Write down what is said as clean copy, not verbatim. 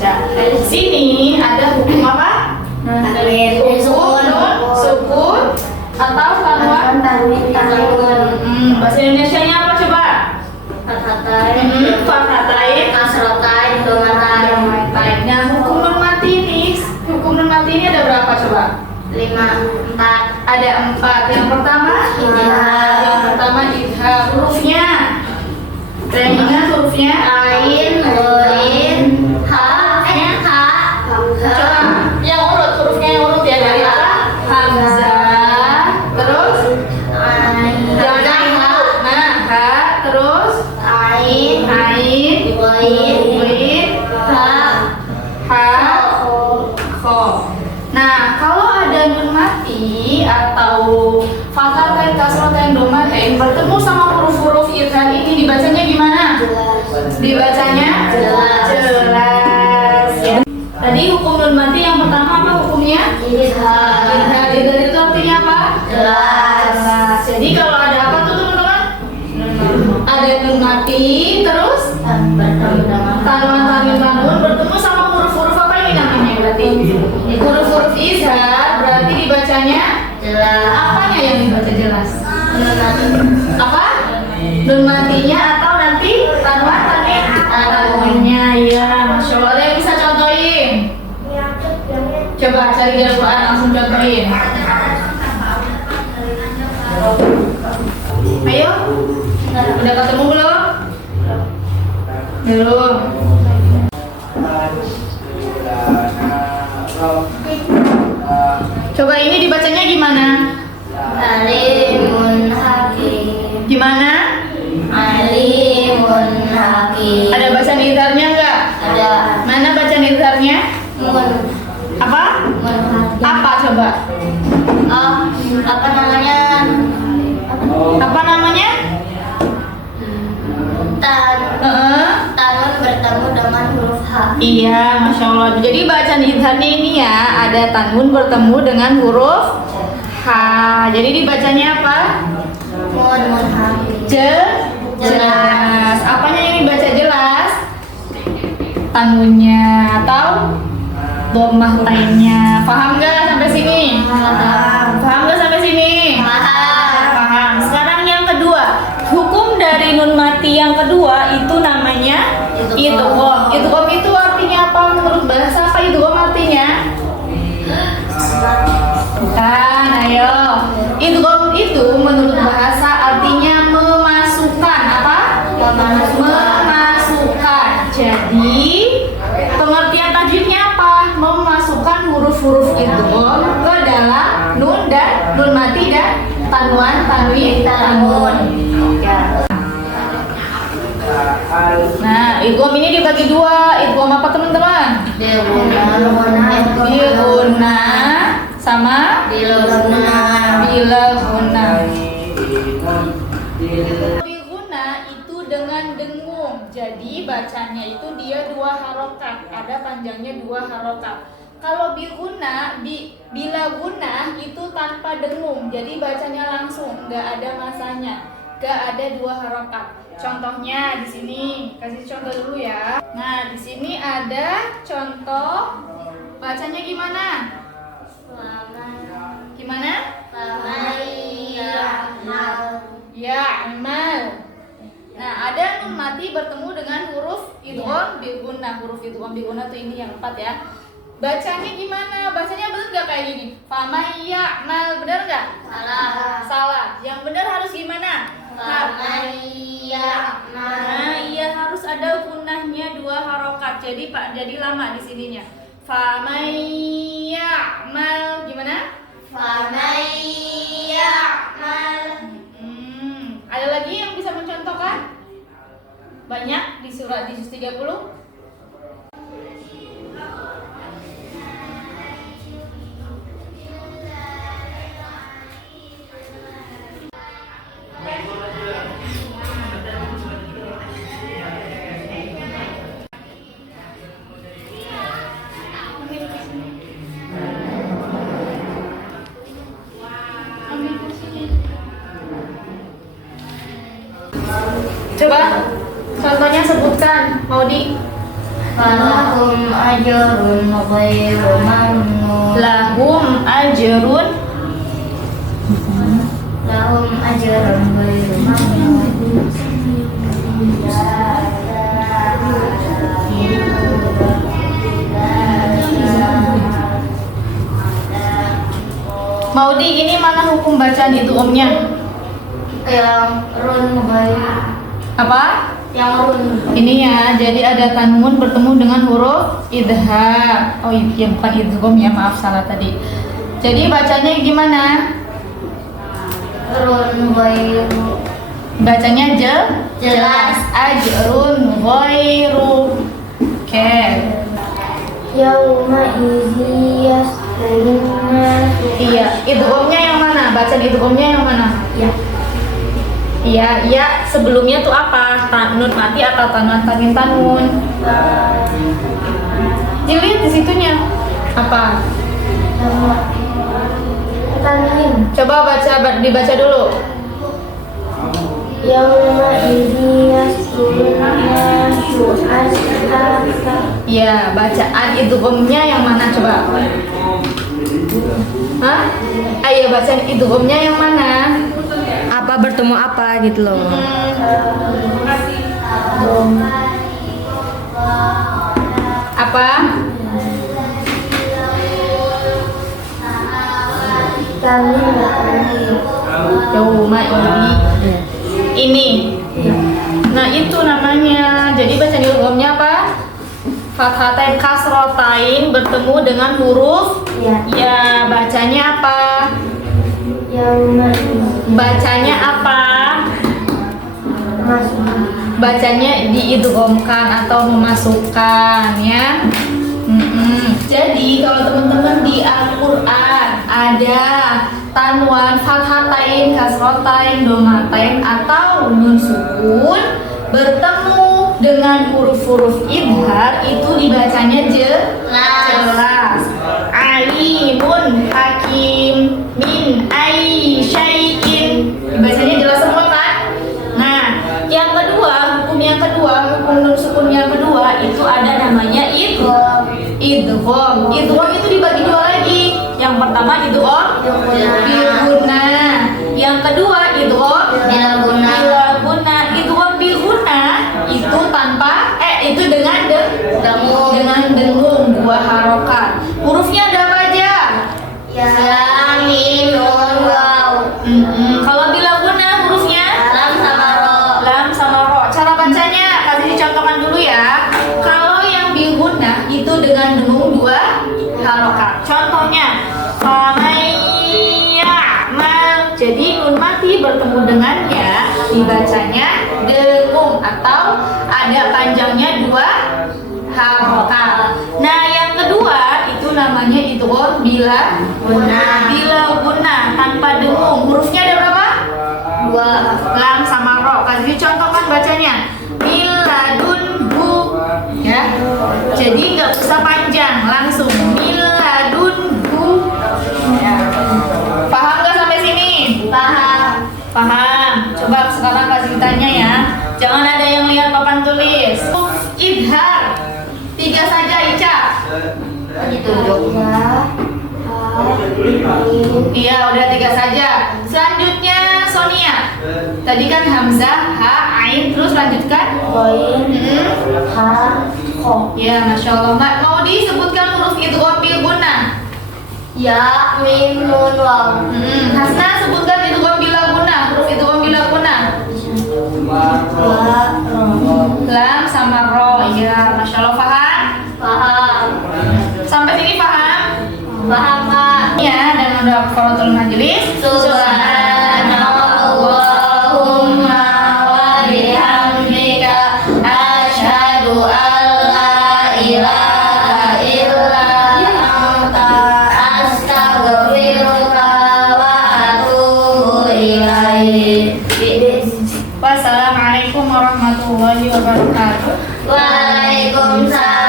baca. Di sini ada hukum apa? Hukum nun, sukun, atau tanwin. Bahasa Indonesianya apa coba? Fathatain, kasrotain, domatain. Nah, hukum nun mati ini ada berapa coba? 4. Ada 4. Yang pertama idgham. Hurufnya. Kalian ingat hurufnya? Ain, ghain, ha, Coba yang urut, hurufnya yang urut ya, dari apa? Hamzah. Terus jangan ha. Nah, ha, terus ain, ain, ghain, ha, kho. Nah, kalau ada nun mati atau fathatain, kasrotain, domatain bertemu sama huruf-huruf idgham ini, dibacanya gimana? Dibacanya jelas. Ya. Tadi hukum nun mati yang pertama apa hukumnya? Idgham itu artinya apa? Jelas. Jadi kalau ada apa tuh teman-teman? Ada nun mati, terus tanwin bertemu sama huruf-huruf apa ini namanya berarti? Huruf-huruf izhar, berarti dibacanya jelas. apanya yang dibaca jelas? Apa? Nun matinya atau nanti tanwinnya. Ya, masya Allah. Ada yang bisa contohin? Coba cari di Al-Quran, langsung contohin. Ayo, udah ketemu belum? Belum. Coba ini dibacanya gimana? Alimun hakim. Gimana? Alimun hakim. Ada bacaan idgharnya enggak? Ada. Mana bacaan idgharnya? Mun. Apa? Mun hakim. Apa coba? Apa namanya? Apa namanya? Tanwin bertemu dengan huruf H. Iya, masya Allah. Jadi bacaan idgharnya ini ya, ada tanwin bertemu dengan huruf H. Jadi dibacanya apa? Mun hakim. Jelas. Apanya yang dibaca jelas? Tanwinnya atau dhammah lainnya. Paham nggak sampai sini? Paham nggak sampai sini? Paham. Sekarang yang kedua, hukum dari nun mati yang kedua itu namanya idgham. Idgham itu artinya apa menurut bahasa? Apa idgham artinya? Bukan, ayo. Idgham itu menurut bahasa artinya memasukkan apa? Memasukkan. Jadi pengertian tajwidnya apa? Memasukkan huruf-huruf idgham ke dalam nun dan nun mati dan tanwin. Ya. Nah, idgham ini dibagi dua. Idgham apa teman-teman? Bilguna sama bilguna. Bilguna itu dengan dengung. Jadi bacanya itu dia 2 harokat. Ada panjangnya 2 harokat. Kalau bilguna, bilaguna itu tanpa dengung. Jadi bacanya langsung, nggak ada masanya, nggak ada 2 harokat. Contohnya di sini, kasih contoh dulu ya. Nah, di sini ada contoh bacanya gimana? Gimana? Ya'mal. Nah, ada nun mati bertemu dengan huruf idgham bilguna. Huruf idgham bilguna tuh ini yang 4 ya. Bacanya gimana? Bacanya bener nggak kayak gini? Famay ya'mal, bener nggak? Salah. Yang bener harus gimana? Nah, iya harus ada gunnahnya 2 harokat. Jadi lama di sininya. Famay ya'mal gimana? Ada lagi yang bisa mencontohkan? Banyak di surat di juz 30. Coba contohnya sebutkan, Maudi. Falahum ajrun ghairu mamnun. Lahum ajrun Lahum ajrun ghairu mamnun. Maudi, ini mana hukum bacaan idghamnya? Yang run ghairu. Apa? Yang run. Ini ya, jadi ada tanwin bertemu dengan huruf idhar. Oh iya, bukan idgham ya, maaf salah tadi. Jadi bacanya gimana? Run ghairu. Bacanya Jelas. Ajrun ghairu. Oke. Yauma idzi yas'alun nasu. Iya, idghamnya yang mana? Bacaan idghamnya yang mana? Ya. Iya, iya, sebelumnya tuh apa? Nun mati atau tanwin tanwin? Dilihat di situnya. Apa? Tanwin. Coba dibaca dulu. Yauma idzi yas'alun nasu as'alaka. Iya, bacaan idghamnya yang mana coba? Hah? Iya, bacaan idghamnya yang mana? Apa bertemu apa gitu loh. Apa? Yauma ini. Nah, itu namanya. Jadi bacaan idghamnya apa? Fathatain kasrotain bertemu dengan huruf ya. Bacanya apa? Yauma idzi Bacanya apa? Bacanya diidghamkan atau memasukkan ya. Jadi kalau teman-teman di Al-Quran ada tanwin fathatain, kasrotain, domatain atau nun sukun bertemu dengan huruf-huruf idhar, itu dibacanya jelas. Alimun hakim min ai syai'in, dibacanya jelas semua kan? Nah, yang kedua, hukum nun sukun yang kedua itu ada namanya idgham. Idgham itu dibagi dua lagi. Yang pertama idgham bil gunnah. Yang kedua idgham bil gunnah. Idgham bil gunnah itu tanpa itu dengan dengung dua harokat. Hurufnya ada apa aja? Ya, mim, nun, waw. Kalau bila gunnah hurufnya Lam sama ro. lam sama ro. Cara bacanya kasih dicontohkan dulu ya. Kalau yang bil gunnah itu dengan dengung dua harokat. Contohnya famayyamal. Jadi nun mati bertemu dengannya dibacanya dengung atau ada panjangnya dua harokat. Nah, yang kedua itu namanya idgham bila gunnah tanpa dengung. Hurufnya ada berapa? Dua. Lam sama ro. Kasih contohkan bacanya. Miladunhu ya. Jadi nggak usah panjang, langsung miladunhu ya. Paham nggak sampai sini? Paham. Coba sekarang kasih tanya ya. Jangan ada yang lihat papan tulis. Idhar 3 saja, Ica. Ditunjuk. Iya, udah 3 saja. Selanjutnya Sonia. Tadi kan hamzah, ha, ain, terus lanjutkan. Koin. Ha. Ko. Ya, masya Allah. Mau disebutkan huruf idgham bil gunnah. Ya, mim, nun, waw. Hasna sebutkan idgham bila gunnah. Huruf idgham bila gunnah. Wa, ro. Lam sama ro. Ya, masya Allah. Paham? Paham. Sampai sini paham? Paham, Kak. Ya, dan udah kafaratul majelis. Subhanallahumma wa bihamdika asyhadu an la ilaha illa anta astaghfiruka wa atubu ilaik. Wassalamualaikum warahmatullahi wabarakatuh. Waalaikumsalam.